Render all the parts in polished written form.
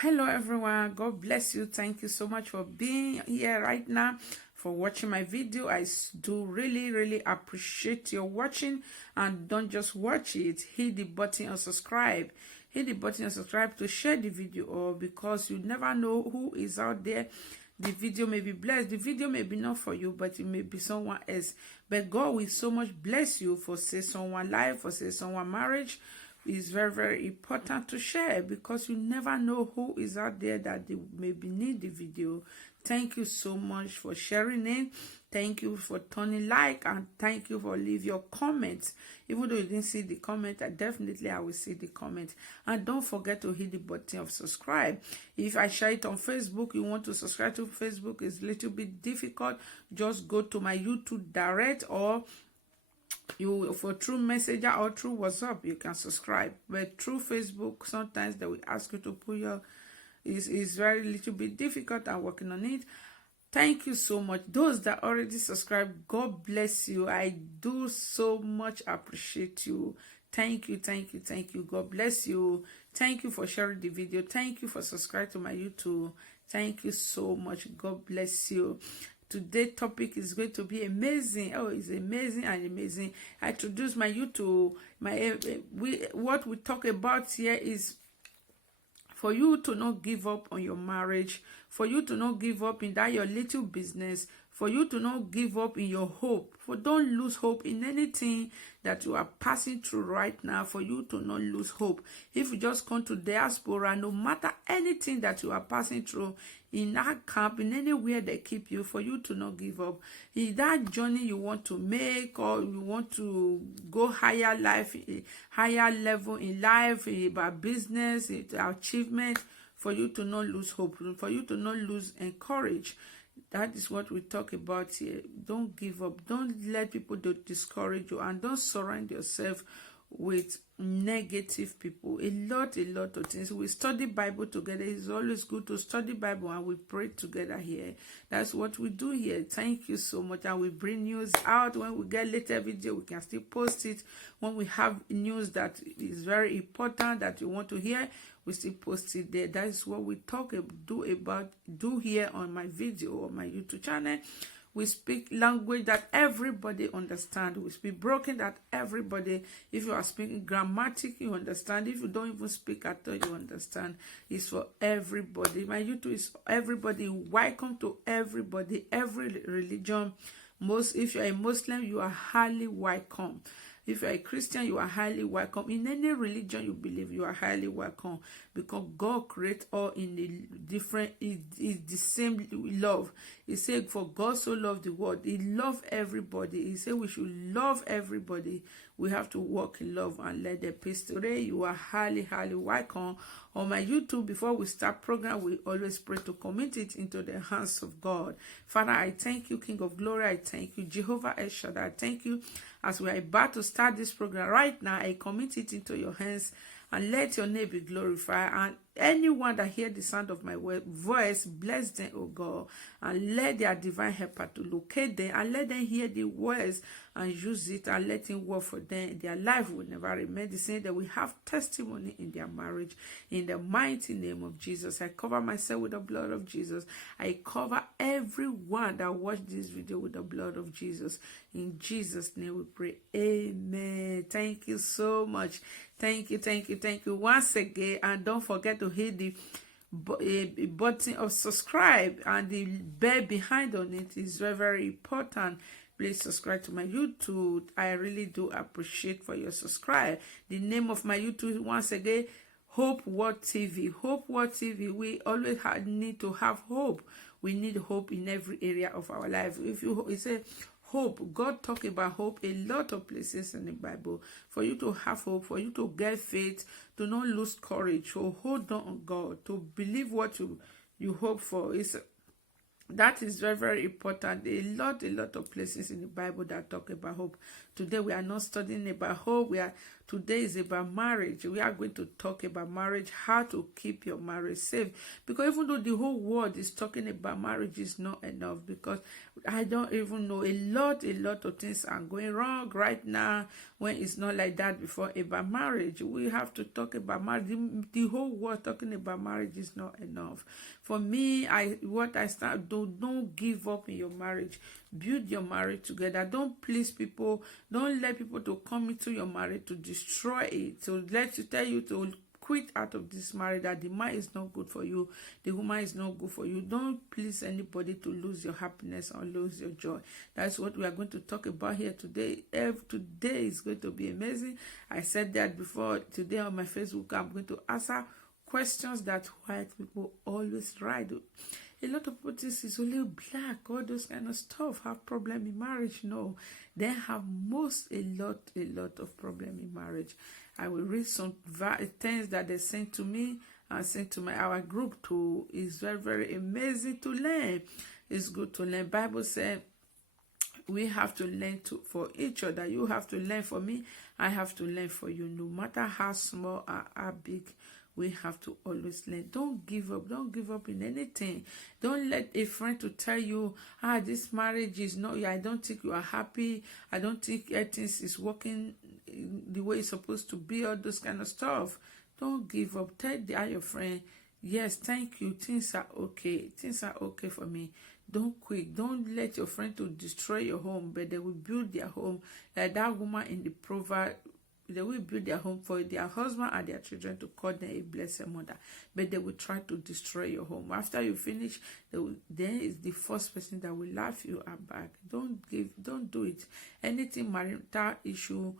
Hello, everyone. God bless you. Thank you so much for being here right now, for watching my video. Do really appreciate your watching. And don't just watch it, hit the button and subscribe. Hit the button and subscribe to share the video, or because you never know who is out there. The video may be blessed. The video may be not for you, but it may be someone else. But God will so much bless you for say someone life, for say someone marriage. Is very important to share, because you never know who is out there that they maybe need the video. Thank you so much for sharing it. Thank you for turning like, and thank you for leave your comments. Even though you didn't see the comment, I will see the comment. And don't forget to hit the button of subscribe. If I share it on Facebook, you want to subscribe to Facebook, it's a little bit difficult. Just go to my YouTube direct, or you for through messenger or through WhatsApp you can subscribe. But through Facebook, sometimes they will ask you to put your is very little bit difficult. I'm working on it. Thank you so much, those that already subscribed. God bless you. I do so much appreciate you. Thank you. God bless you. Thank you for sharing the video. Thank you for subscribing to my YouTube. Thank you so much. God bless you. Today's topic is going to be amazing. Oh, it's amazing and amazing. I introduce my YouTube. What we talk about here is for you to not give up on your marriage, for you to not give up in that your little business, for you to not give up in your hope. For don't lose hope in anything that you are passing through right now. For you to not lose hope. If you just come to diaspora, no matter anything that you are passing through in that camp, in anywhere they keep you, for you to not give up. In that journey you want to make, or you want to go higher life, higher level in life, about business, achievement, for you to not lose hope, for you to not lose encourage. That is what we talk about here. Don't give up. Don't let people discourage you, and don't surround yourself with negative people. A lot of things. We study Bible together. It's always good to study Bible, and we pray together here. That's what we do here. Thank you so much. And we bring news out. When we get later video, we can still post it. When we have news that is very important that you want to hear, we still post it there. That is what we do here on my video or my YouTube channel. We speak language that everybody understands. We speak broken that everybody, if you are speaking grammatic, you understand. If you don't even speak at all, you understand. It's for everybody. My YouTube is everybody. Welcome to everybody, every religion. If you're a Muslim, you are highly welcome. If you're a Christian, you are highly welcome. In any religion you believe, you are highly welcome, because God created all in the different, is the same love. He said, for God so loved the world. He loved everybody. He said we should love everybody. We have to walk in love and let the peace. Today, you are highly welcome. On my YouTube, before we start program, we always pray to commit it into the hands of God. Father, I thank you, King of Glory. I thank you, Jehovah El Shaddai. I thank you. As we are about to start this program right now, I commit it into your hands, and let your name be glorified. And anyone that hear the sound of my voice, bless them, oh God, and let their divine helper to locate them, and let them hear the words and use it, and let him work for them. Their life will never remain the same. That we have testimony in their marriage. In the mighty name of Jesus, I cover myself with the blood of Jesus. I cover everyone that watched this video with the blood of Jesus. In Jesus' name we pray. Amen. Thank you so much. Thank you once again. And don't forget to hit the button of subscribe, and the bell behind on it is very important. Please subscribe to my YouTube. I really do appreciate for your subscribe. The name of my YouTube, once again, Hope World TV. Hope World TV. We always need to have hope. We need hope in every area of our life. If you say hope, God talk about hope a lot of places in the Bible. For you to have hope, for you to get faith, to not lose courage, to hold on God, to believe what you hope for. That is very important. A lot of places in the Bible that talk about hope. Today we are not studying about hope. We are Today is about marriage. We are going to talk about marriage, how to keep your marriage safe. Because even though the whole world is talking about marriage, is not enough. Because I don't even know, a lot of things are going wrong right now when it's not like that before about marriage. We have to talk about marriage. The whole world talking about marriage is not enough. For me, don't give up in your marriage. Build your marriage together. Don't please people. Don't let people to come into your marriage to destroy it, to tell you to quit out of this marriage, that the man is not good for you, the woman is not good for you. Don't please anybody to lose your happiness or lose your joy. That's what we are going to talk about here today. Today is going to be amazing. I said that before. Today on my Facebook, I'm going to answer questions that white people always write. A lot of people think it's only black, all those kind of stuff have problem in marriage. No, they have a lot of problem in marriage. I will read some things that they sent to me and sent to our group too. It's very amazing to learn. It's good to learn. Bible says we have to learn for each other. You have to learn for me. I have to learn for you. No matter how small or how big, we have to always learn. Don't give up. Don't give up in anything. Don't let a friend to tell you, this marriage is not, I don't think you are happy. I don't think everything is working the way it's supposed to be, all those kind of stuff. Don't give up. Tell your friend, yes, thank you. Things are okay. Things are okay for me. Don't quit. Don't let your friend to destroy your home, but they will build their home like that woman in the proverb. They will build their home for their husband and their children to call them a blessed mother. But they will try to destroy your home. After you finish, then is the first person that will laugh you back. Don't do it. Anything marital issue,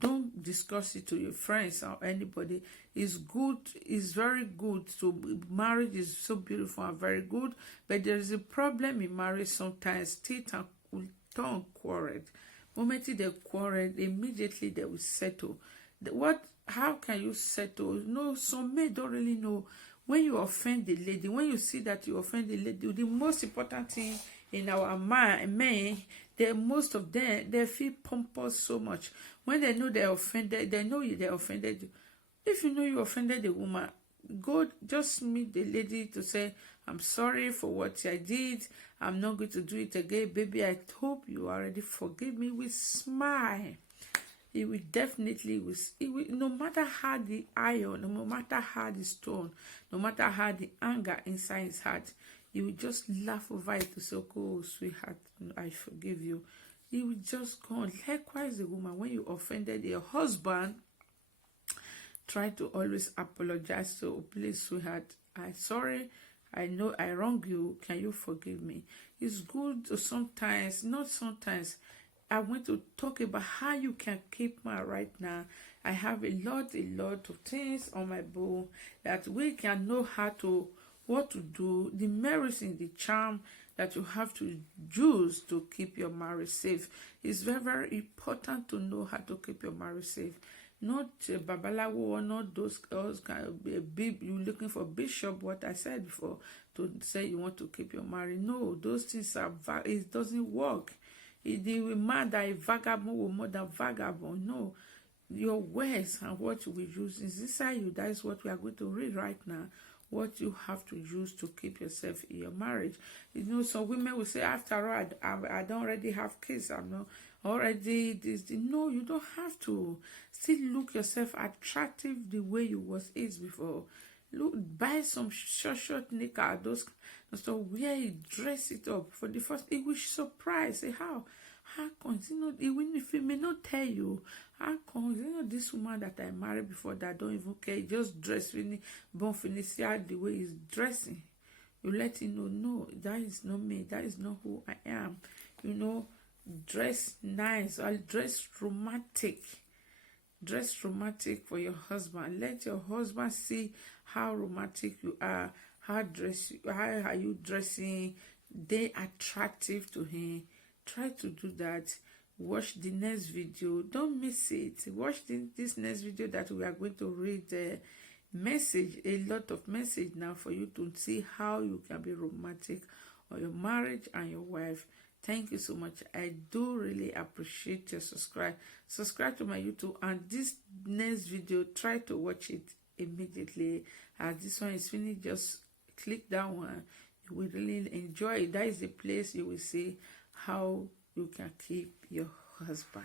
don't discuss it to your friends or anybody. It's good. It's very good. So marriage is so beautiful and very good. But there is a problem in marriage sometimes. Teeth and tongue quarrel. Moment they quarrel, immediately they will settle. How can you settle? No, some men don't really know. When you offend the lady, when you see that you offend the lady, the most important thing in our men, most of them, they feel pompous so much. When they know they're offended, they know they offended you. If you know you offended the woman, go just meet the lady to say, I'm sorry for what I did. I'm not going to do it again. Baby, I hope you already forgive me. With smile. It will definitely, no matter how the iron, no matter how the stone, no matter how the anger inside his heart, he will just laugh over it to say, oh, sweetheart, I forgive you. He will just go on. Likewise, the woman, when you offended your husband, try to always apologize. So, please, sweetheart, I'm sorry. I know I wronged you. Can you forgive me? It's good to sometimes, not sometimes. I want to talk about how you can keep my right now. I have a lot of things on my bowl that we can know what to do, the medicine, the charm that you have to use to keep your marriage safe. It's very important to know how to keep your marriage safe. Not babalawo or not those kind of you looking for bishop, what I said before, to say you want to keep your marriage. No, those things it doesn't work. The man that is vagabond will more than vagabond. No, your words and what you will use is inside you. That is what we are going to read right now. What you have to use to keep yourself in your marriage. You know, some women will say, after all, I don't already have kids. I'm not already this. No, you don't have to. Still look yourself attractive the way you was before. Look, buy some short knicker, those so wear it, dress it up. For the first, it will surprise. Say how comes, even if he may not tell you, how comes, this woman that I married before that don't even care, just dress really bon finisseur the way he's dressing. You let him know, no, that is not me, that is not who I am. Dress nice or dress romantic. Dress romantic for your husband. Let your husband see how romantic you are. How are you dressing? They attractive to him. Try to do that. Watch the next video. Don't miss it. Watch this next video that we are going to read the message, a lot of message now for you to see how you can be romantic on your marriage and your wife. Thank you so much. I do really appreciate your subscribe to my YouTube, and this next video, try to watch it immediately. As this one is finished, just click that one. You will really enjoy it. That is the place you will see how you can keep your husband.